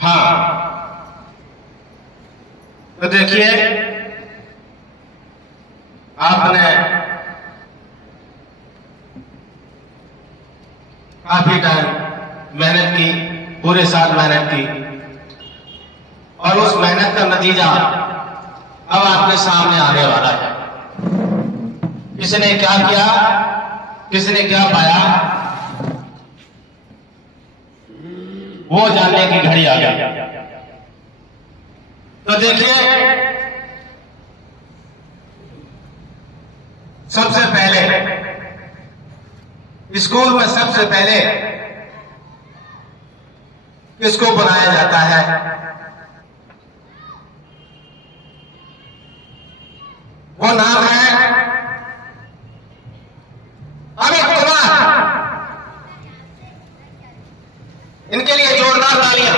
हाँ, तो देखिए आपने काफी टाइम मेहनत की, पूरे साल मेहनत की, और उस मेहनत का नतीजा अब आपके सामने आने वाला है। किसने क्या किया, किसने क्या पाया, वो जानने की घड़ी आ गई। तो देखिए, सबसे पहले स्कूल में सबसे पहले किसको बुलाया जाता है? वो नाम है अमित कुमार। इनके लिए जोरदार तालियां।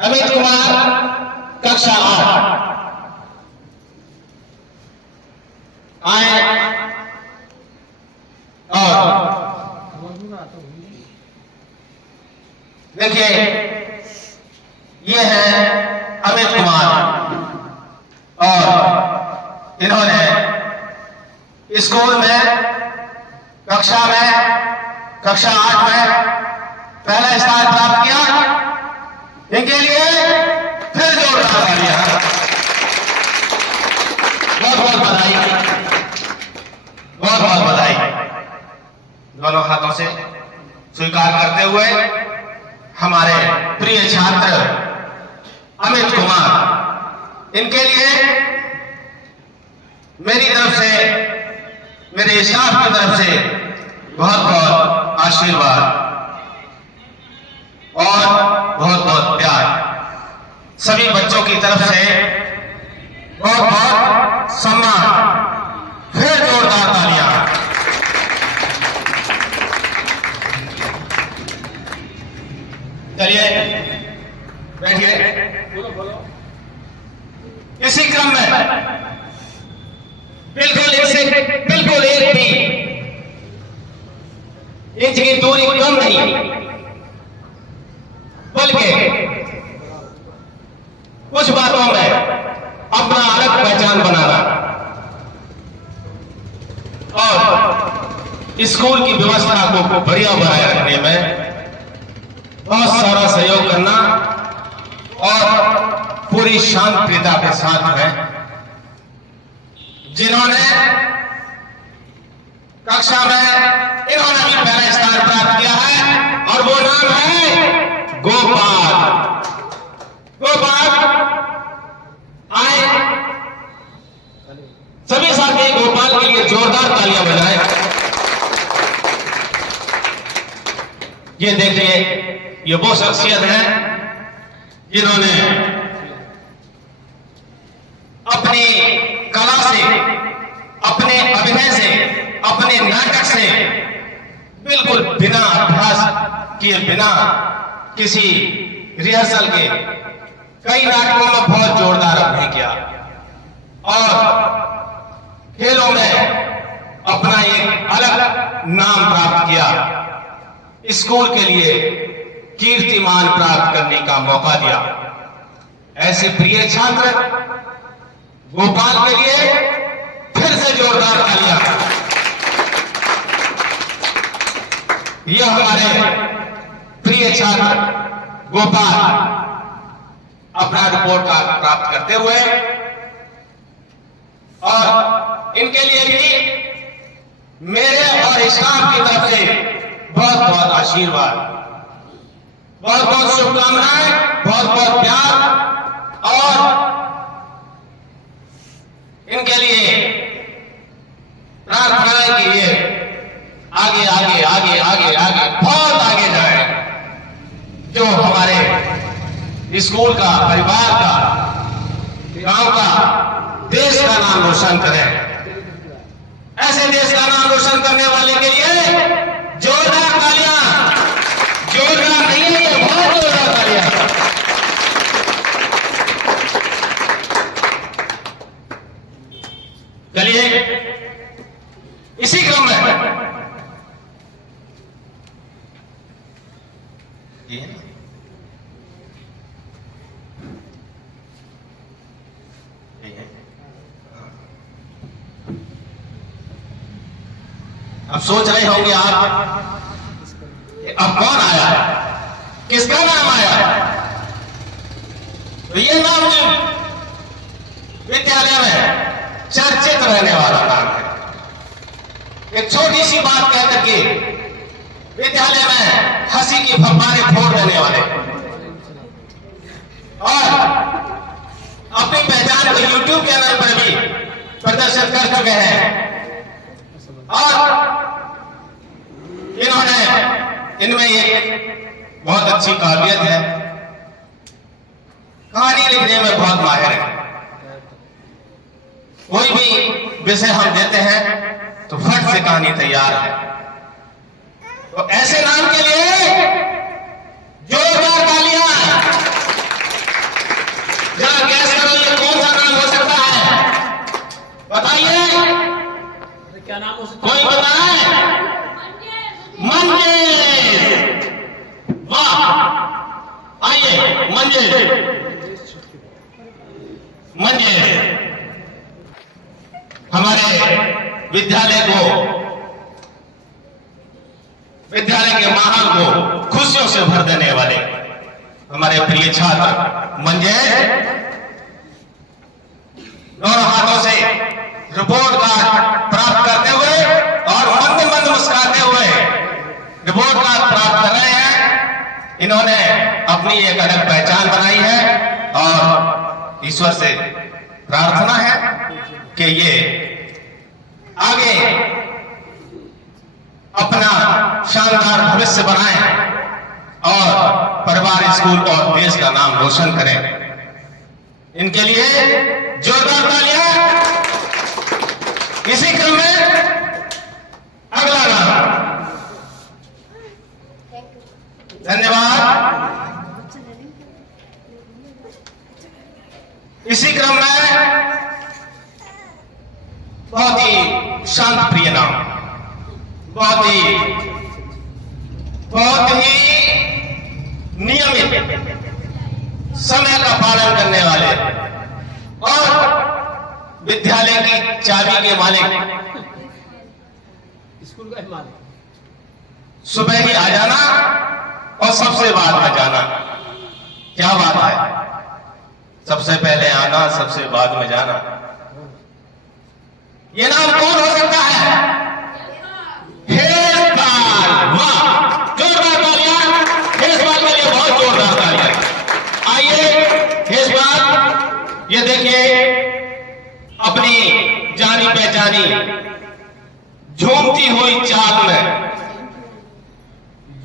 अमित कुमार कक्षा 8 आए और देखिए ये है अमित कुमार, और इन्होंने स्कूल में कक्षा 8 में पहला स्थान प्राप्त किया। इनके लिए फिर जोरदार तालियां। बहुत बहुत बधाई, बहुत बहुत बधाई। दोनों हाथों से स्वीकार करते हुए हमारे प्रिय छात्र अमित कुमार, इनके लिए मेरी तरफ से, मेरे स्टाफ की तरफ से बहुत बहुत आशीर्वाद और बहुत बहुत प्यार। सभी बच्चों की तरफ से बहुत बहुत सम्मान। फिर जोरदार तालियां। चलिए बैठिए। इसी क्रम में बिल्कुल एक भी इंच की दूरी कम नहीं, बल्कि कुछ बातों में अपना अलग पहचान बनाना और स्कूल की व्यवस्था को बढ़िया बनाए रखने में बहुत सारा सहयोग करना और पूरी शांतिता के साथ में जिन्होंने कक्षा में इन्होंने भी पहला स्थान प्राप्त किया है, और वो नाम है गोपाल। गोपाल आए, सभी साथी गोपाल के लिए जोरदार तालियां बजाएं। ये देखिए, ये वो शख्सियत है जिन्होंने अपनी कला से, अपने अभिनय से, अपने नाटक से बिल्कुल बिना अभ्यास किए, बिना किसी रिहर्सल के कई नाटकों में बहुत जोरदार अभिनय किया और खेलों में अपना एक अलग नाम प्राप्त किया, स्कूल के लिए कीर्तिमान प्राप्त करने का मौका दिया। ऐसे प्रिय छात्र गोपाल के लिए फिर से जोरदार तालियां। यह हमारे प्रिय छात्र गोपाल अपना रिपोर्ट कार्ड प्राप्त करते हुए, और इनके लिए भी मेरे और स्टाफ की तरफ से बहुत बहुत आशीर्वाद, बहुत बहुत शुभकामनाएं, बहुत बहुत प्यार, और इनके लिए प्रार्थनाएं कि ये आगे आगे आगे आगे आगे बहुत आगे जाए, जो हमारे स्कूल का, परिवार का, गांव का, देश का नाम रोशन करें। ऐसे देश का नाम रोशन करने वाले के लिए जोरदार तालियां। जोरदार नहीं है, बहुत जोरदार तालियां। चलिए, इसी क्रम में ये है ना? ये है। हाँ। अब सोच रहे होंगे आप अब कौन आया, किसका नाम आया? तो ये नाम विद्यालय में चर्चित रहने वाला नाम है। एक छोटी सी बात कह करके विद्यालय में हंसी की फव्वारे फोड़ देने वाले और अपनी पहचान को YouTube चैनल पर भी प्रदर्शित कर चुके हैं। और इनमें एक बहुत अच्छी काबिलियत है, कहानी लिखने में बहुत माहिर है। कोई भी विषय हम देते हैं तो फट से कहानी तैयार है। तो ऐसे नाम के लिए जोरदार तालियां। जरा गैस करो, ये कौन सा नाम हो सकता है? बताइए, क्या नाम हो सकता कोई बताए? मंजेश। वाह, आइए मंजेश। मंजेश हमारे विद्यालय के माहौल को खुशियों से भर देने वाले हमारे प्रिय छात्र मंजेश दोनों हाथों से रिपोर्ट कार्ड प्राप्त करते हुए और मंद मंद मुस्कुराते हुए रिपोर्ट कार्ड प्राप्त कर रहे हैं। इन्होंने अपनी एक अलग पहचान बनाई है और ईश्वर से प्रार्थना है कि ये आगे अपना शानदार भविष्य बनाएं और परिवार, स्कूल और देश का नाम रोशन करें। इनके लिए जोरदार तालियां। इसी क्रम में अगला नाम। धन्यवाद। इसी क्रम में बहुत ही शांत प्रिय नाम, बहुत ही नियमित, समय का पालन करने वाले और विद्यालय की चाबी के मालिक, स्कूल का मालिक, सुबह ही आ जाना और सबसे बाद में जाना। क्या बात है, सबसे पहले आना, सबसे बाद में जाना। ये नाम कौन हो सकता है? हेसपाल। वाह, जोरदार तालियां हेसपाल के लिए, बहुत जोरदार तालियां। आइए हेसपाल, ये देखिए अपनी जानी पहचानी झूमती हुई चाल में,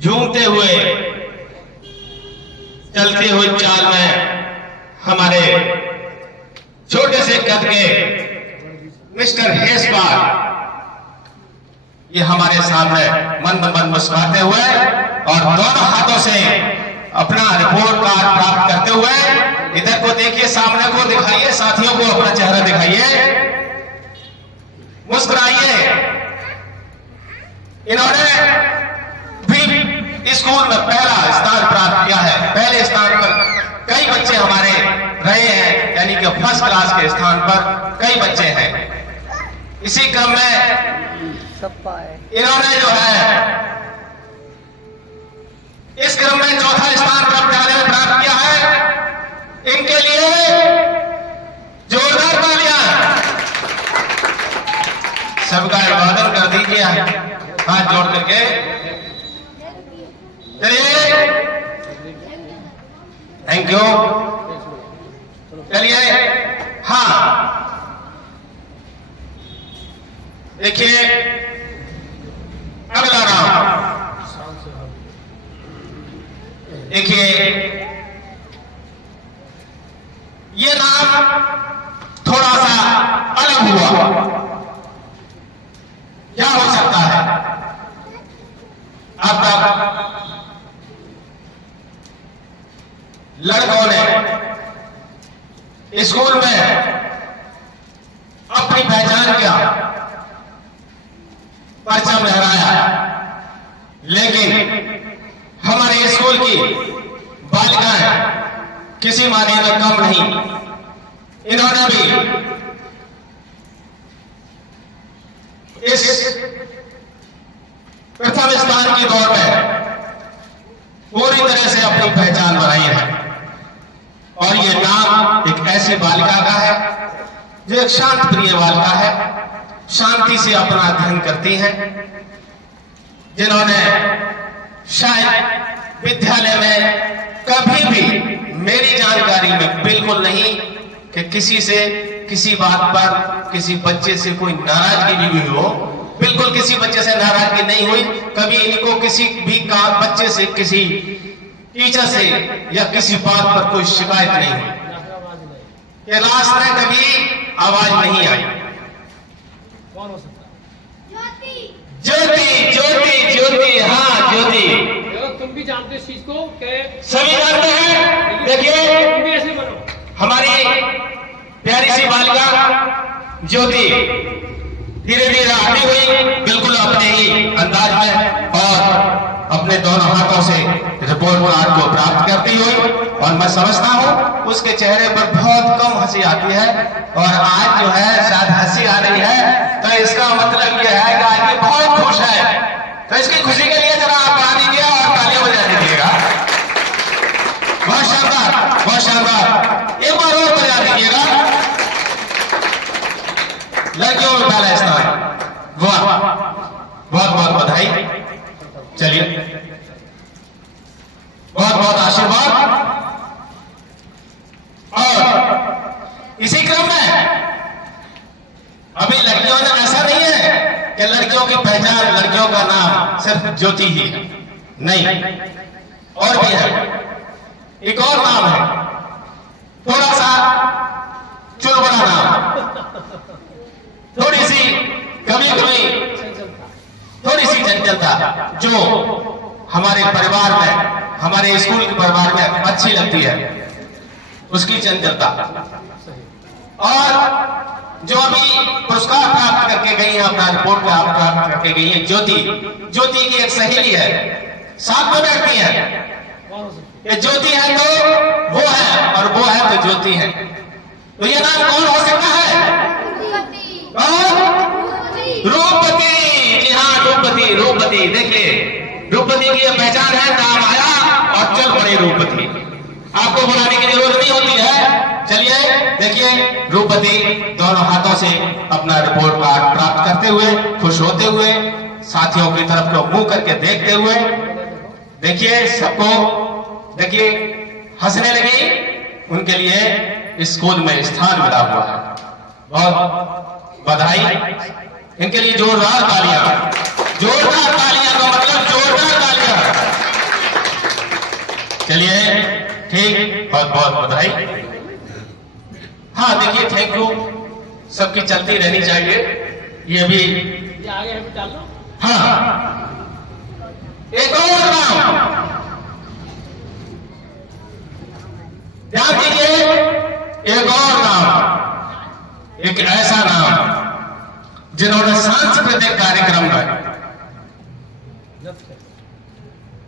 झूमते हुए चलते हुए चाल में हमारे छोटे से कद के मिस्टर हेसपाल ये हमारे सामने मंद मंद मुस्कुराते हुए और दोनों हाथों से अपना रिपोर्ट कार्ड प्राप्त करते हुए, इधर को देखिए, सामने को दिखाइए, साथियों को अपना चेहरा दिखाइए, मुस्कुराइए। इन्होंने भी स्कूल में पहला स्थान प्राप्त किया है। पहले स्थान पर कई बच्चे हमारे रहे हैं, यानी कि फर्स्ट क्लास के स्थान पर कई बच्चे हैं। इसी क्रम में इन्होंने जो है इस क्रम में चौथा स्थान प्राप्त किया है। इनके लिए जोरदार तालियां। सबका अभिवादन कर दीजिए हाथ जोड़ करके। चलिए, थैंक यू। चलिए, हाँ देखिए अगला नाम देखिए, ये नाम थोड़ा सा अलग हुआ। क्या हो सकता है? अब तक लड़कों ने स्कूल में अपनी पहचान क्या परचम लहराया, लेकिन हमारे स्कूल स्कूल की बालिकाएं किसी मायने में कम नहीं। इन्होंने भी इस प्रथम स्थान की दौड़ में पूरी तरह से अपनी पहचान बनाई है। और ये नाम एक ऐसी बालिका का है जो एक शांत प्रिय बालिका है, शांति से अपना अध्ययन करती हैं, जिन्होंने शायद विद्यालय में कभी भी मेरी जानकारी में बिल्कुल नहीं कि किसी से किसी बात पर किसी बच्चे से कोई नाराजगी भी हुई हो, बिल्कुल किसी बच्चे से नाराजगी नहीं हुई। कभी इनको किसी भी बच्चे से, किसी टीचर से या किसी बात पर कोई शिकायत नहीं हुई। क्लास में कभी आवाज नहीं आई। कौन हो सकता है? ज्योति, ज्योति, ज्योति, हाँ ज्योति। तुम भी जानते हो इस चीज को कि सभी जानते हैं। देखिए तुम भी ऐसे बनो। हमारी प्यारी सी बालिका ज्योति धीरे धीरे आगे हुई, बिल्कुल अपने ही अंदाज में और अपने दोनों हाथों से रिपोर्ट कार्ड को प्राप्त करती हुई। और मैं समझता हूं उसके चेहरे पर बहुत कम हंसी आती है, और आज जो है शायद हंसी आ रही है, तो इसका मतलब यह है कि आज ये बहुत खुश है। तो इसकी खुशी के लिए जरा आप आ दीजिए और तालियां बजा दीजिएगा। बहुत शानदार, बहुत शानदार। एक बार और बजा दीजिएगा। लड़कियों में पहला स्थान, वाह, बहुत बहुत बधाई। चलिए, बहुत बहुत आशीर्वाद। और इसी क्रम में अभी लड़कियों ने, ऐसा नहीं है कि लड़कियों की पहचान, लड़कियों का नाम सिर्फ ज्योति ही है, नहीं, और भी है। एक और नाम है, थोड़ा सा चुलबुला नाम, थोड़ी सी कभी कभी थोड़ी सी चंचलता जो हमारे परिवार में, हमारे स्कूल के परिवार में अच्छी लगती है, उसकी चंचलता। और जो अभी पुरस्कार प्राप्त करके गई है, अपना रिपोर्ट प्राप्त करके गई है ज्योति, ज्योति की एक सहेली है, साथ में बैठती है। ये ज्योति है तो वो है, और वो है तो ज्योति है। तो ये नाम कौन हो सकता है? रूपवती। जी हाँ, रूपवती, रूपवती। देखिए रूपवती की पहचान है, नाम आया और चल पड़े रूपवती। आपको बुलाने की जरूरत नहीं होती है। चलिए देखिए, रूपवती दोनों हाथों से अपना रिपोर्ट कार्ड प्राप्त करते हुए, खुश होते हुए, साथियों की तरफ को मुंह करके देखते हुए, देखिए सबको, देखिए हंसने लगी। उनके लिए स्कूल में स्थान मिला हुआ है। बहुत बधाई। इनके लिए जोरदार तालियां, जोरदार तालियां का मतलब जोरदार तालियां। चलिए ठीक, बहुत बहुत बधाई। हाँ देखिए, थैंक यू, सबकी चलती रहनी चाहिए। ये भी ये आगे हम डाल लो। हाँ, एक और नाम ध्यान दीजिए, एक और नाम, एक ऐसा नाम जिन्होंने सांस्कृतिक कार्यक्रम में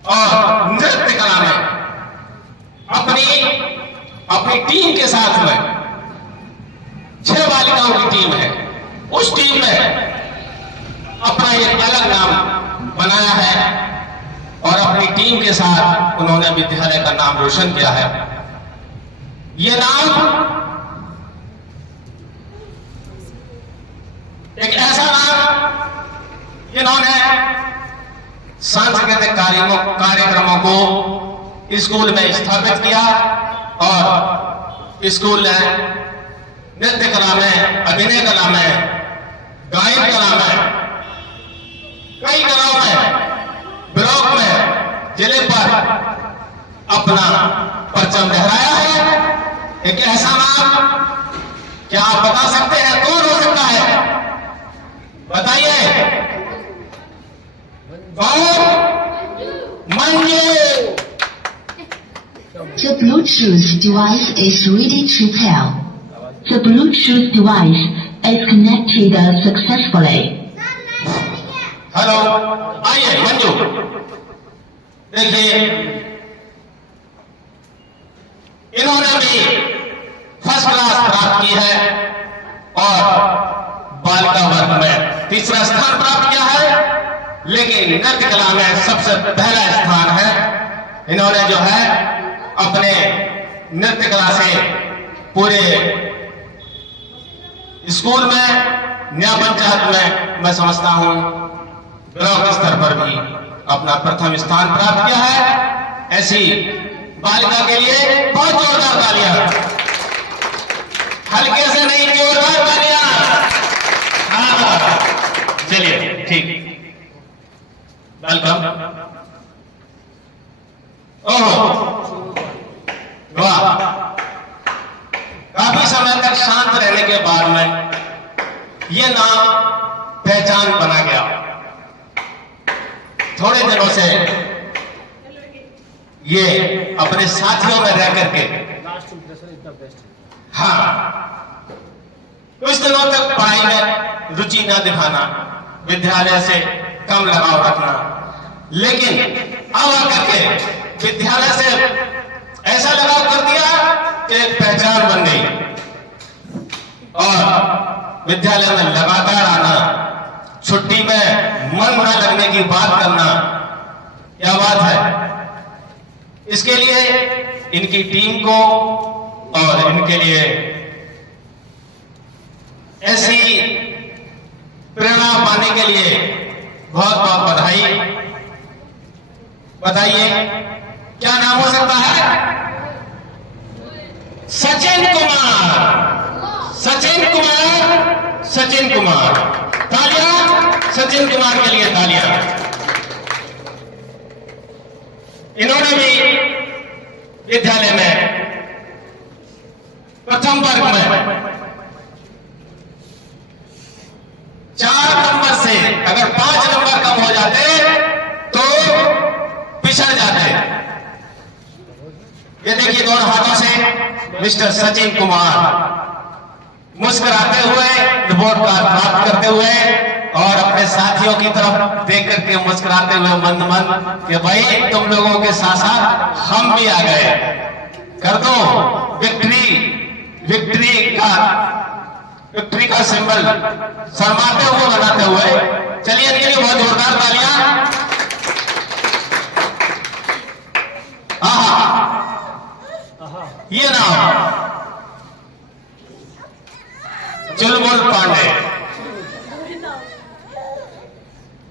और नृत्य कला में अपनी टीम के साथ में, 6 बालिकाओं की टीम है, उस टीम में अपना एक अलग नाम बनाया है और अपनी टीम के साथ उन्होंने विद्यालय का नाम रोशन किया है। ये नाम एक ऐसा नाम जिन्होंने सांस्कृतिक कार्यक्रमों को स्कूल में स्थापित किया और स्कूल ने नृत्य कला में, अभिनय कला में, गायन कला में, कई कलाओं में, ब्लॉक में, जिले पर अपना परचम लहराया है। एक ऐसा नाम, क्या आप बता सकते हैं कौन हो सकता है? बताइए। Manju. The Bluetooth device is ready to pair. The Bluetooth device is connected successfully. Hello, आइए मंजू। देखिए इन्होंने भी फर्स्ट क्लास प्राप्त की है और बालिका वर्ग में तीसरा स्थान प्राप्त किया है। लेकिन नृत्य कला में सबसे पहला स्थान है। इन्होंने जो है अपने नृत्य कला से पूरे स्कूल में, न्याय पंचायत में मैं समझता हूं ब्लॉक स्तर पर भी अपना प्रथम स्थान प्राप्त किया है। ऐसी बालिका के लिए बहुत जोरदार तालियां, हल्के से नहीं, जोरदार तालियां। हाँ, चलिए ठीक, वेलकम। ओहो, वाह, काफी समय तक शांत रहने के बाद में ये नाम पहचान बना गया। थोड़े दिनों से ये अपने साथियों में रह करके, last impression is the best. हाँ, कुछ दिनों तक पढ़ाई में रुचि न दिखाना, विद्यालय से कम लगाव रखना, लेकिन अब आकर के विद्यालय से ऐसा लगाव कर दिया कि एक पहचान बन गई और विद्यालय में लगातार आना, छुट्टी में मन न लगने की बात करना, क्या बात है। इसके लिए इनकी टीम को और इनके लिए ऐसी प्रेरणा पाने के लिए बहुत बहुत बधाई। बताइए क्या नाम हो सकता है? सचिन कुमार, सचिन कुमार, सचिन कुमार। तालियां सचिन कुमार के लिए, तालियां। इन्होंने भी विद्यालय में प्रथम वर्ग में 4 नंबर से, अगर 5 नंबर कम हो जाते तो पिछड़ जाते। ये देखिए दोनों हाथों से मिस्टर सचिन कुमार मुस्कुराते हुए रिपोर्ट कार्ड प्राप्त करते हुए और अपने साथियों की तरफ देख करके मुस्कुराते हुए मंद मंद कि भाई तुम लोगों के साथ साथ हम भी आ गए, कर दो विक्ट्री, विक्ट्री का सिंबल शर्माते हुए बनाते हुए। चलिए इनके लिए बहुत जोरदार तालियां। ये नाम चुलबुल पांडे,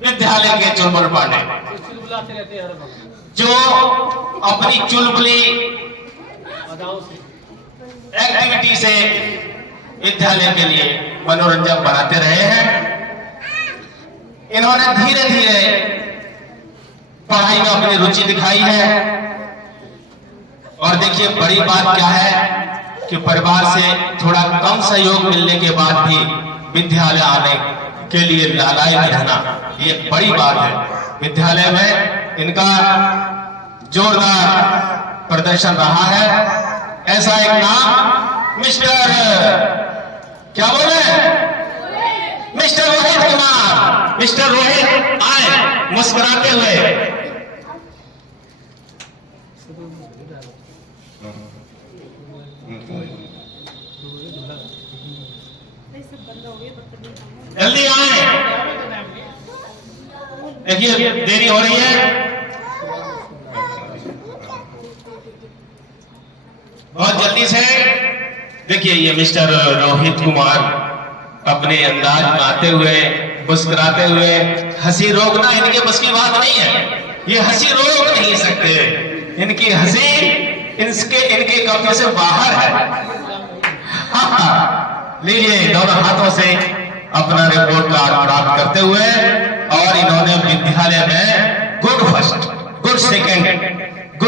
विद्यालय के चुलबुल पांडे, बुलाते रहते हैं हर वक्त, जो अपनी चुलबुली अदाओं से, एक्टिविटी से विद्यालय के लिए मनोरंजन बनाते रहे हैं। इन्होंने धीरे धीरे पढ़ाई में अपनी रुचि दिखाई है। और देखिए बड़ी बात क्या है कि परिवार से थोड़ा कम सहयोग मिलने के बाद भी विद्यालय आने के लिए लालायित रहना, ये बड़ी बात है। विद्यालय में इनका जोरदार प्रदर्शन रहा है। ऐसा एक नाम मिस्टर, क्या बोले, मिस्टर रोहित कुमार, मिस्टर रोहित आए मुस्कुराते हुए। जल्दी आए, देखिए देरी हो रही है। बहुत जल्दी से देखिए ये मिस्टर रोहित कुमार अपने अंदाज में आते हुए, मुस्कुराते हुए, हंसी रोकना इनके बस की बात नहीं है। ये हंसी रोक नहीं सकते, इनकी हंसी इनके कब्जे से बाहर है। लीजिए दोनों हाथों से अपना रिपोर्ट कार्ड प्राप्त करते हुए और इन्होंने विद्यालय में गुड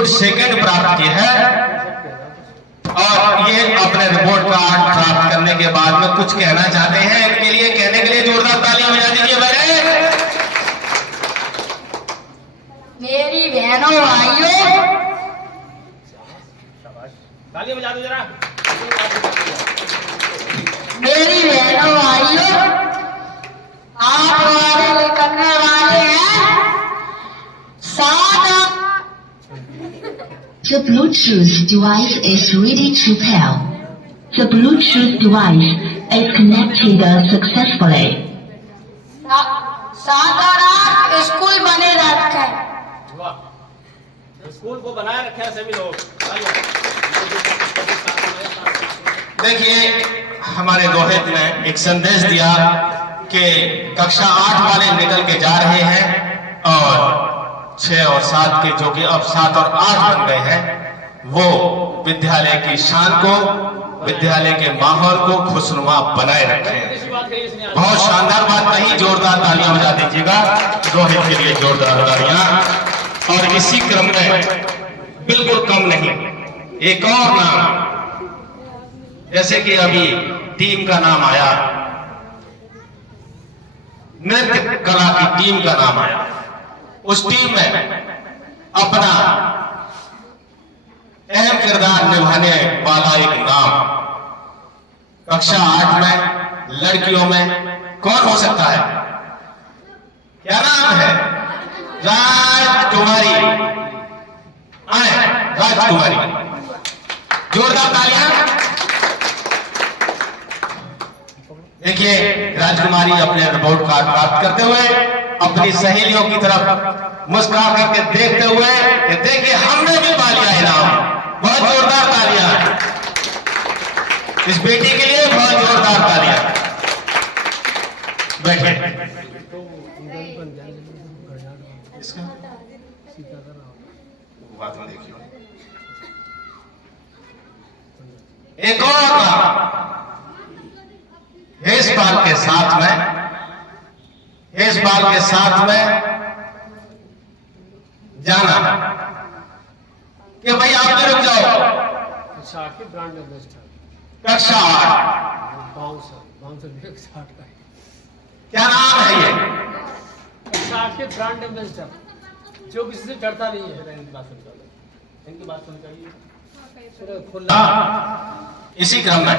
सेकंड प्राप्त की है। और ये अपने रिपोर्ट कार्ड प्राप्त करने के बाद में कुछ कहना चाहते हैं। इनके लिए कहने के लिए जोरदार तालियां बजा दीजिए मेरे। मेरी बहनों भाइयों, तालियां बजा दो जरा। मेरी बहनों भाइयों, आप हमारे करने वाले हैं 7 The Bluetooth device is ready to pair. The Bluetooth device is connected successfully. साधारण स्कूल बने रखे। वाह, स्कूल को बनाए रखे हैं सभी लोग। देखिए, हमारे रोहित ने एक संदेश दिया कि कक्षा 8 वाले निकल के जा रहे हैं और 6 और 7 के, जो कि अब 7 और 8 बन गए हैं, वो विद्यालय की शान को, विद्यालय के माहौल को खुशनुमा बनाए रखे हैं। इसी बात कही इसने आज। बहुत शानदार बात कही, जोरदार तालियां बजा दीजिएगा रोहित के लिए, जोरदार तालियां। और इसी क्रम में बिल्कुल कम नहीं, एक और नाम, जैसे कि अभी टीम का नाम आया, नृत्य कला की टीम का नाम आया, उस टीम में अपना अहम किरदार निभाने वाला एक नाम कक्षा 8 में लड़कियों में कौन हो सकता है? क्या नाम है? राजकुमारी। आए राजकुमारी, जोरदार तालियां। देखिए, राजकुमारी अपने रिपोर्ट कार्ड प्राप्त करते हुए अपनी सहेलियों की तरफ मुस्कुरा करके देखते हुए कि देखिए हमने भी पा लिया इनाम। बहुत जोरदार तालियां इस बेटी के लिए, बहुत जोरदार तालियां। बैठिए। इसका बात में देखिए, एक और हेसपाल के साथ में जाना कि भाई आप भी रुक जाओ। कक्षा 8 के ब्रांड एम्बेसडर कक्षा 8, बाउंसर 8 का है। क्या नाम है ये? कक्षा 8 के ब्रांड एम्बेसडर, जो किसी से डरता नहीं है। इनकी बात सुन कर, इनकी बात सुन कर खुला। इसी क्रम में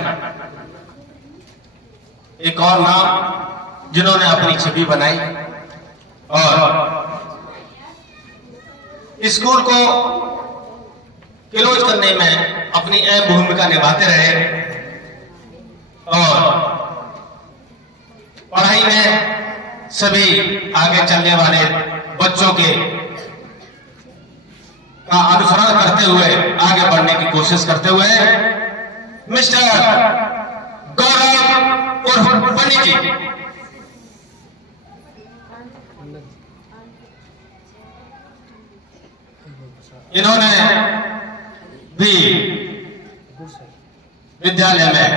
एक और नाम जिन्होंने अपनी छवि बनाई और स्कूल को क्लोज करने में अपनी अहम भूमिका निभाते रहे और पढ़ाई में सभी आगे चलने वाले बच्चों के का अनुसरण करते हुए आगे बढ़ने की कोशिश करते हुए मिस्टर गौरव उर्फ पंडित जी, इन्होंने भी विद्यालय में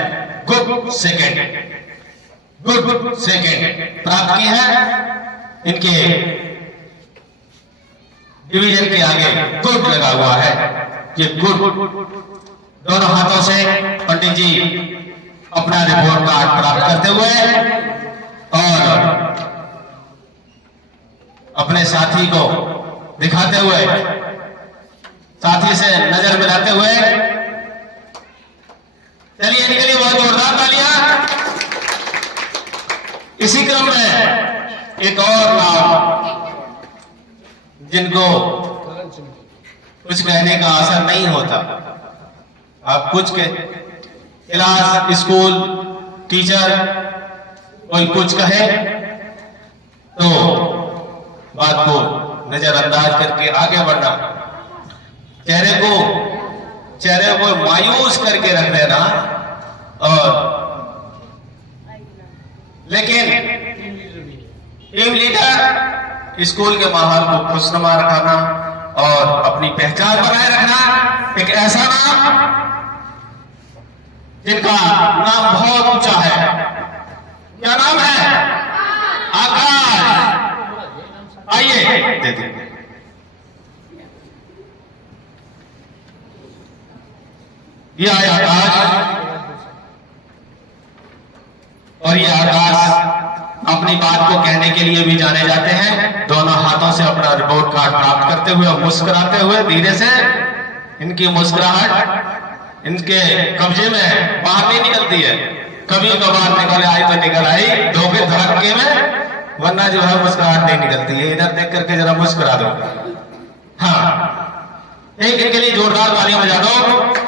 गुड सेकेंड प्राप्त की है। इनके डिवीजन के आगे गुड लगा हुआ है। ये गुड दोनों हाथों से पंडित जी अपना रिपोर्ट कार्ड प्राप्त करते हुए और अपने साथी को दिखाते हुए, साथी से नजर मिलाते हुए, चलिए इनके लिए बहुत जोरदार तालियां। इसी क्रम में एक और नाम जिनको कुछ कहने का असर नहीं होता, आप कुछ के क्लास, स्कूल, टीचर कोई कुछ कहे तो बात को नजरअंदाज करके आगे बढ़ना, चेहरे को मायूस करके रख देना, और लेकिन टीम लीडर स्कूल के माहौल को खुशनुमा रखना और अपनी पहचान बनाए रखना। एक ऐसा नाम जिनका नाम बहुत ऊंचा है, क्या नाम है? आकाश। आइए दे दे। ये आए आकाश, और ये आकाश अपनी बात को कहने के लिए भी जाने जाते हैं। दोनों हाथों से अपना रिपोर्ट कार्ड प्राप्त करते हुए और मुस्कुराते हुए धीरे से, इनकी मुस्कुराहट इनके कब्जे में बाहर नहीं निकलती है, कभी कभार निकल आई तो निकल आई धोखे धड़के में, वरना जो है मुस्कुराहट नहीं निकलती है। इधर देख करके जरा मुस्कुरा दो। हाँ, एक इनके लिए जोरदार तालियां बजा दो।